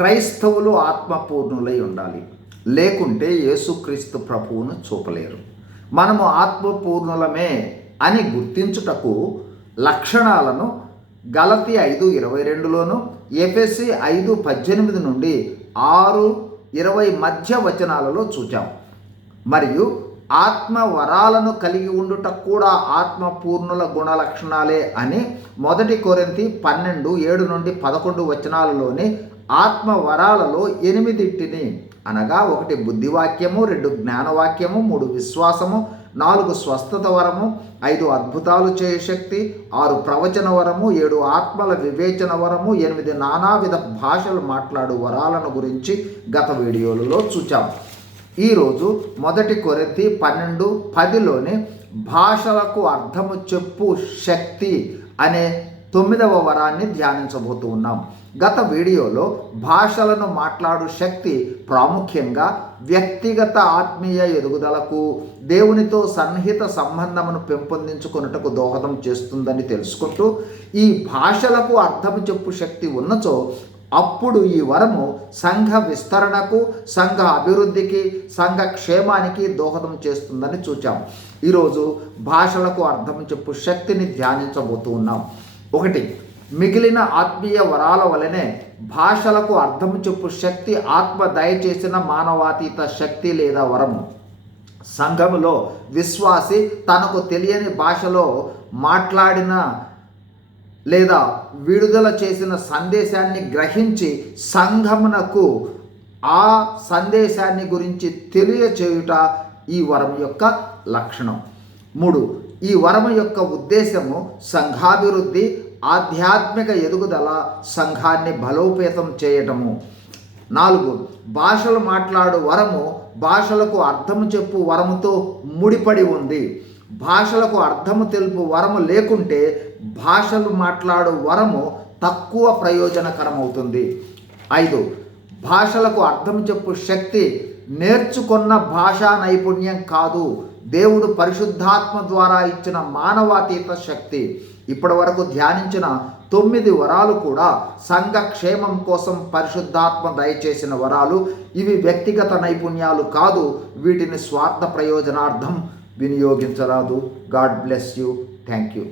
క్రైస్తవులు ఆత్మపూర్ణులై ఉండాలి, లేకుంటే యేసుక్రీస్తు ప్రభువును చూపలేరు. మనము ఆత్మపూర్ణులమే అని గుర్తించుటకు లక్షణాలను గలతీ 5:22లోను, ఎఫెసీ 5:18 నుండి 6:20 మధ్య వచనాలలో చూచాం. మరియు ఆత్మ వరాలను కలిగి ఉండుట కూడా ఆత్మపూర్ణుల గుణ లక్షణాలే అని 1 కొరింథీ 12:7 నుండి 11 వచనాలలోని ఆత్మ వరాలలో 8 అనగా 1 బుద్ధివాక్యము, 2 జ్ఞానవాక్యము, 3 విశ్వాసము, 4 స్వస్థత వరము, 5 అద్భుతాలు చేయ శక్తి, 6 ప్రవచన వరము, 7 ఆత్మల వివేచన వరము, 8 నానావిధ భాషలు మాట్లాడు వరాలను గురించి గత వీడియోలలో చూచాం. ఈరోజు 1 కొరింథీ 12:10లోని భాషలకు అర్థము చెప్పు శక్తి అనే 9వ వరాన్ని ధ్యానించబోతూ ఉన్నాం. గత వీడియోలో భాషలను మాట్లాడు శక్తి ప్రాముఖ్యంగా వ్యక్తిగత ఆత్మీయ ఎదుగుదలకు, దేవునితో సన్నిహిత సంబంధమును పెంపొందించుకొనుటకు దోహదం చేస్తుందని తెలుసుకుంటూ, ఈ భాషలకు అర్థము చెప్పు శక్తి ఉన్నచో అప్పుడు ఈ వరము సంఘ విస్తరణకు, సంఘ అభివృద్ధికి, సంఘ క్షేమానికి దోహదం చేస్తుందని చూచాం. ఈరోజు భాషలకు అర్థం చెప్పు శక్తిని ధ్యానించబోతూ ఉన్నాం. 1. మిగిలిన ఆత్మీయ వరాల వలనే భాషలకు అర్థం చెప్పు శక్తి ఆత్మ దయచేసిన మానవాతీత శక్తి లేదా వరము. సంఘములో విశ్వాసి తనకు తెలియని భాషలో మాట్లాడిన లేదా విడుదల చేసిన సందేశాన్ని గ్రహించి సంఘమునకు ఆ సందేశాన్ని గురించి తెలియచేయుట ఈ వరం యొక్క లక్షణం. 3. ఈ వరం యొక్క ఉద్దేశము సంఘాభివృద్ధి, ఆధ్యాత్మిక ఎదుగుదల, సంఘాన్ని బలోపేతం చేయటము. 4. భాషలు మాట్లాడు వరము భాషలకు అర్థము చెప్పు వరముతో ముడిపడి ఉంది. భాషలకు అర్థము తెలుపు వరము లేకుంటే భాషలు మాట్లాడు వరము తక్కువ ప్రయోజనకరమవుతుంది. 5. భాషలకు అర్థం చెప్పు శక్తి నేర్చుకున్న భాషా నైపుణ్యం కాదు, దేవుడు పరిశుద్ధాత్మ ద్వారా ఇచ్చిన మానవాతీత శక్తి. ఇప్పటి వరకు ధ్యానించిన 9 వరాలు కూడా సంఘ క్షేమం కోసం పరిశుద్ధాత్మ దయచేసిన వరాలు. ఇవి వ్యక్తిగత నైపుణ్యాలు కాదు, వీటిని స్వార్థ ప్రయోజనార్థం వినియోగించరాదు. God bless you. Thank you.